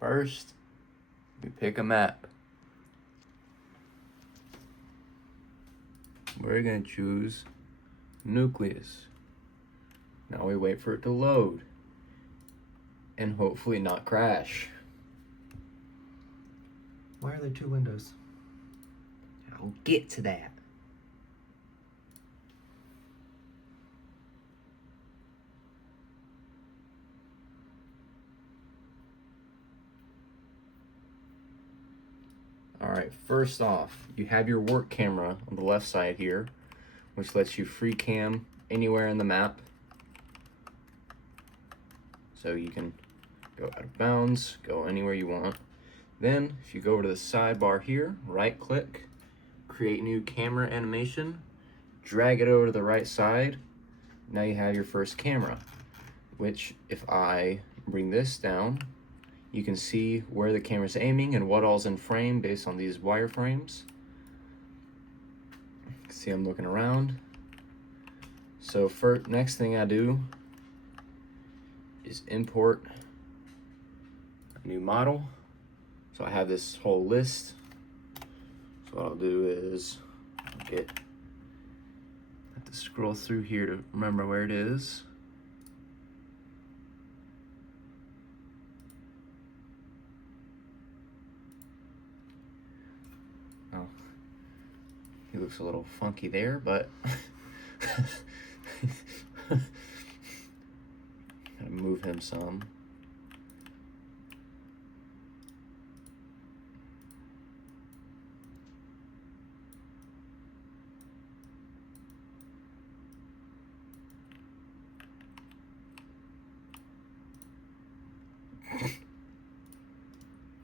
First, we pick a map. We're gonna choose nucleus. Now we wait for it to load and hopefully not crash. Why are there two windows? I'll get to that. Alright, first off, you have your work camera on the left side here, which lets you free cam anywhere in the map. So you can go out of bounds, go anywhere you want. Then, if you go over to the sidebar here, right click, create new camera animation, drag it over to the right side. Now you have your first camera, which if I bring this down, you can see where the camera's aiming and what all's in frame based on these wireframes. See, I'm looking around. So next thing I do is import a new model. So I have this whole list. So what I'll do is have to scroll through here to remember where it is. Oh, he looks a little funky there, but gotta move him some.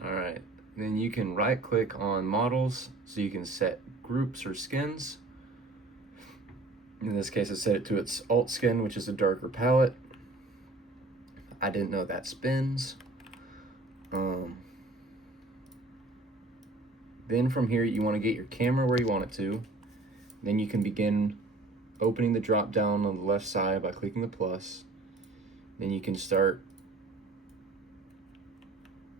Alright, then you can right click on models so you can set groups or skins. In this case I set it to its alt skin, which is a darker palette. I didn't know that spins. Then from here you want to get your camera where you want it to. Then you can begin opening the drop down on the left side by clicking the plus. Then you can start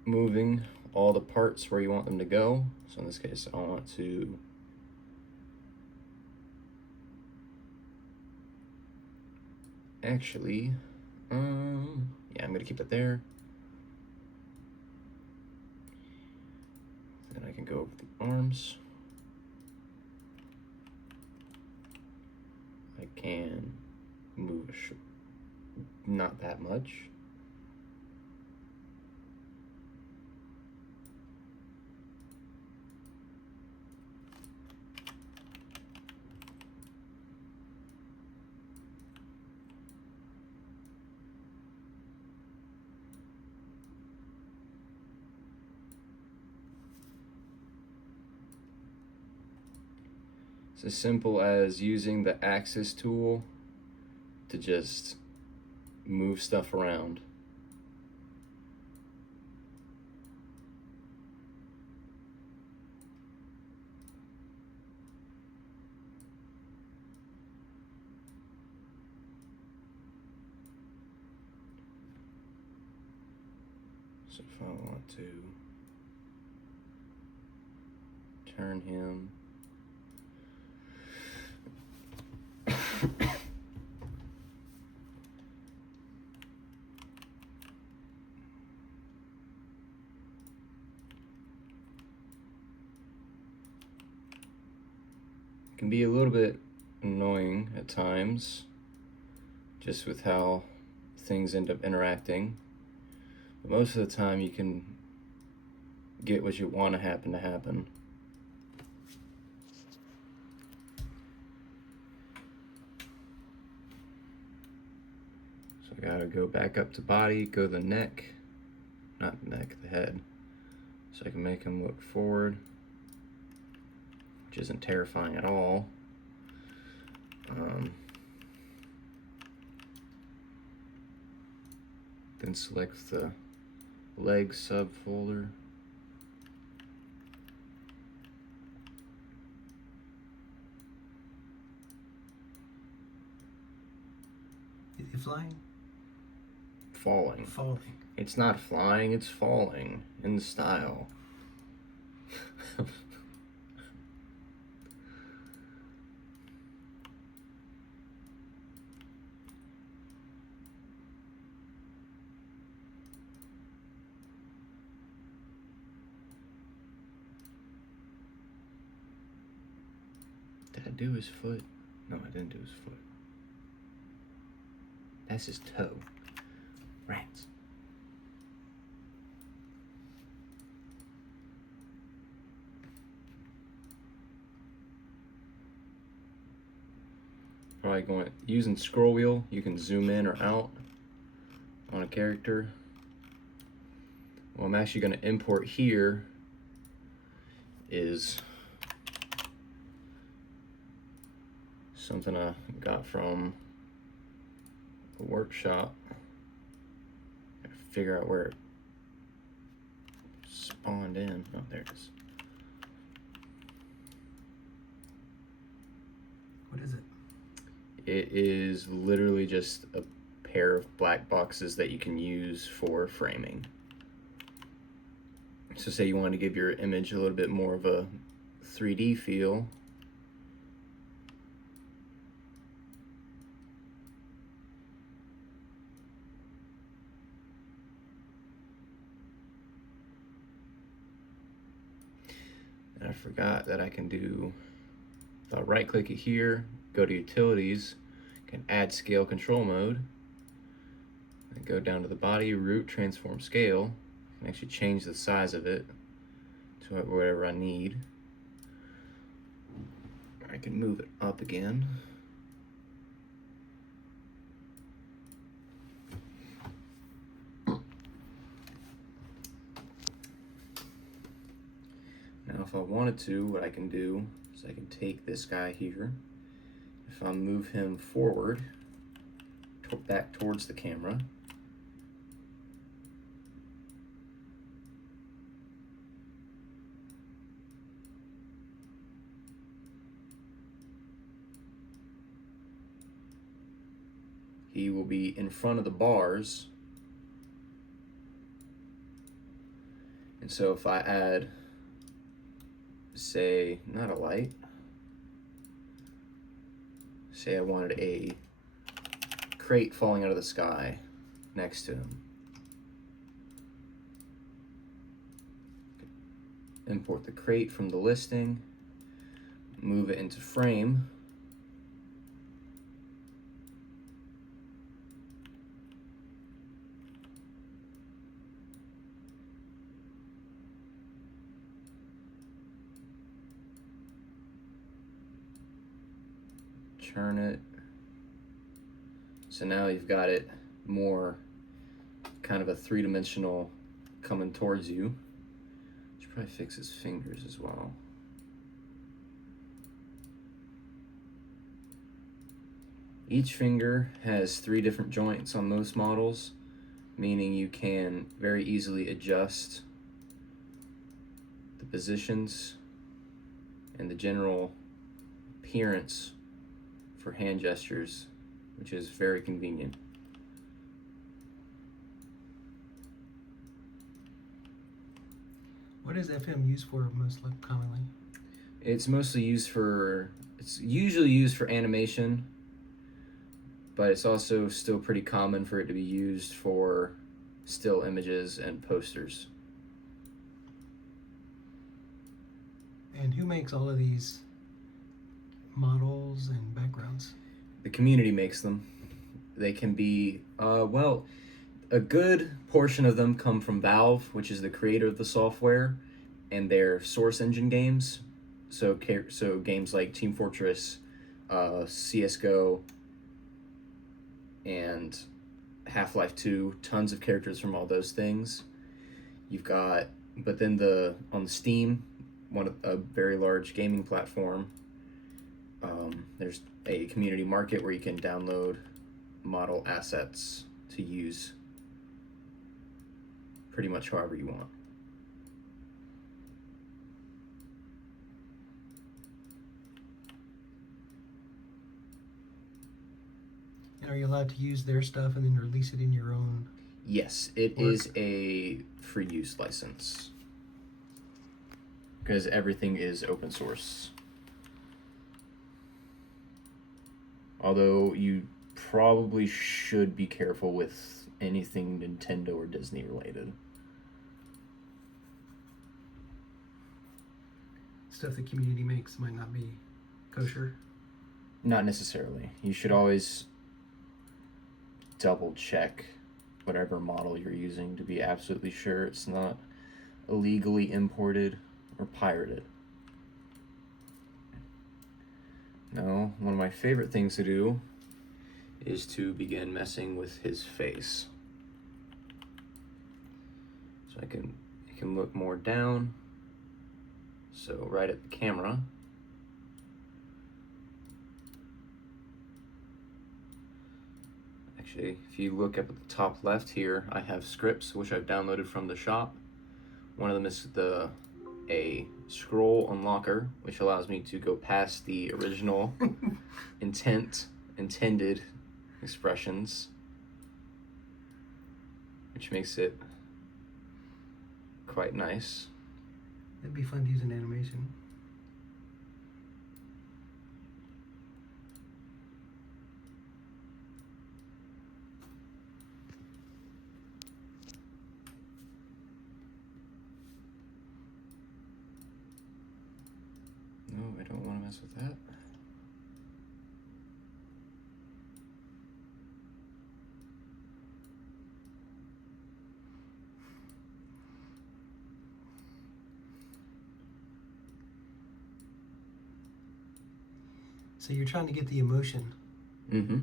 moving all the parts where you want them to go. So in this case, I want to actually, yeah, I'm gonna keep it there. Then I can go over the arms. I can move not that much. It's as simple as using the axis tool to just move stuff around. So if I want to turn him, can be a little bit annoying at times, just with how things end up interacting. But most of the time you can get what you want to happen. So I gotta go back up to body, go to the neck, not the neck, the head. So I can make him look forward, which isn't terrifying at all. Then select the leg subfolder. Is he flying? Falling. Falling. It's not flying, it's falling in style. Did I do his foot? No, I didn't do his foot. That's his toe. Rats. Probably going using scroll wheel, you can zoom in or out on a character. What I'm actually going to import here is something I got from a workshop. Gotta figure out where it spawned in. Oh, there it is. What is it? It is literally just a pair of black boxes that you can use for framing. So say you want to give your image a little bit more of a 3D feel. And I forgot that I can do, if I right click it here, go to utilities, can add scale control mode, and go down to the body, root, transform scale, and actually change the size of it to whatever I need. I can move it up again. Now if I wanted to, what I can do is I can take this guy here. If I move him forward, back towards the camera, he will be in front of the bars. And so if I add, say, not a light, say I wanted a crate falling out of the sky next to him. Import the crate from the listing, move it into frame, turn it. So now you've got it more kind of a three-dimensional coming towards you. Should probably fix his fingers as well. Each finger has 3 different joints on most models, meaning you can very easily adjust the positions and the general appearance for hand gestures, which is very convenient. What is FM used for most commonly? It's mostly used for, it's usually used for animation, but it's also still pretty common for it to be used for still images and posters. And who makes all of these models and backgrounds? The community makes them. They can be, well, a good portion of them come from Valve, which is the creator of the software, and their Source Engine games. So games like Team Fortress, CSGO, and Half-Life 2, tons of characters from all those things. You've got, but then on Steam, a very large gaming platform, there's a community market where you can download model assets to use pretty much however you want. And are you allowed to use their stuff and then release it in your own? Yes, it Work? is a free use license. Because everything is open source. Although you probably should be careful with anything Nintendo or Disney related. Stuff the community makes might not be kosher. Not necessarily. You should always double check whatever model you're using to be absolutely sure it's not illegally imported or pirated. Now, one of my favorite things to do is to begin messing with his face. So I can look more down. So right at the camera. Actually, if you look up at the top left here, I have scripts which I've downloaded from the shop. One of them is a scroll unlocker, which allows me to go past the original intended expressions, which makes it quite nice. It'd be fun to use in animation. No, I don't want to mess with that. So you're trying to get the emotion. Mm-hmm.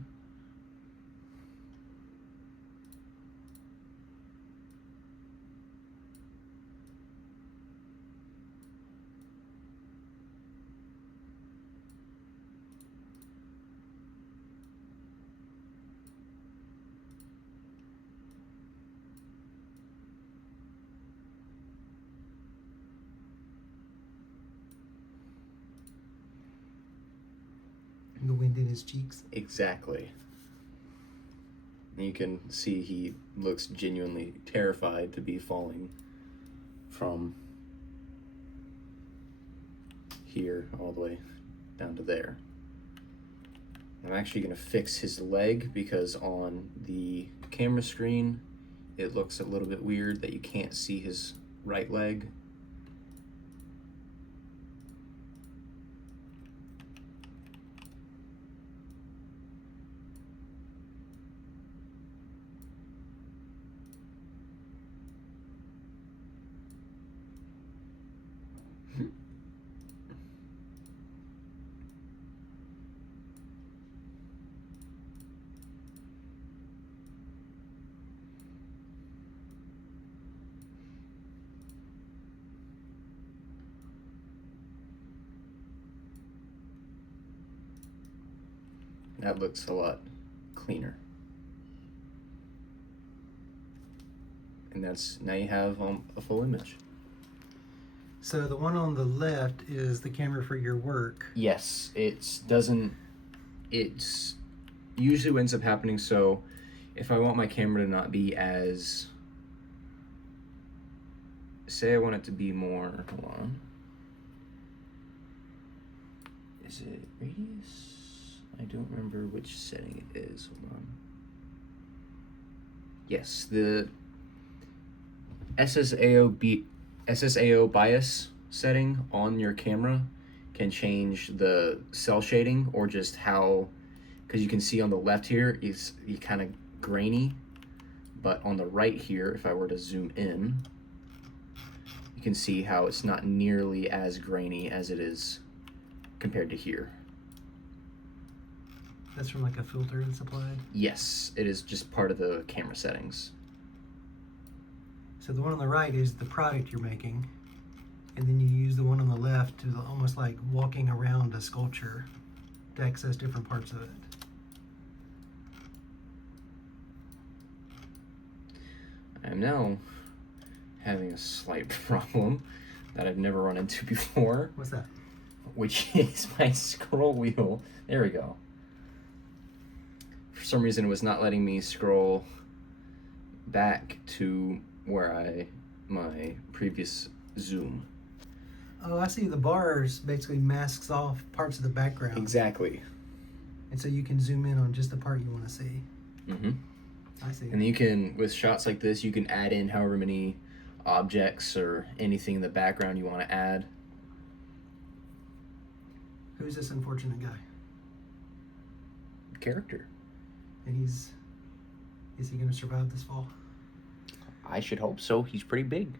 The wind in his cheeks. Exactly. You can see he looks genuinely terrified to be falling from here all the way down to there. I'm actually going to fix his leg because on the camera screen it looks a little bit weird that you can't see his right leg. That looks a lot cleaner. And that's, now you have a full image. So the one on the left is the camera for your work. Yes, it's usually what ends up happening. So if I want my camera to not be as, say I want it to be more, hold on. Is it radius? I don't remember which setting it is. Hold on. Yes, the SSAO bias setting on your camera can change the cell shading or just how, because you can see on the left here is kind of grainy, but on the right here, if I were to zoom in, you can see how it's not nearly as grainy as it is compared to here. That's from like a filter that's applied. Yes, it is just part of the camera settings. So the one on the right is the product you're making, and then you use the one on the left to almost like walking around a sculpture to access different parts of it. I am now having a slight problem that I've never run into before, What's that? which is my scroll wheel. There we go. For some reason, it was not letting me scroll back to my previous zoom. Oh, I see. The bars basically masks off parts of the background. Exactly. And so you can zoom in on just the part you want to see. Mm-hmm. I see. And then you can, with shots like this, you can add in however many objects or anything in the background you want to add. Who's this unfortunate guy? Character. And is he going to survive this fall? I should hope so. He's pretty big.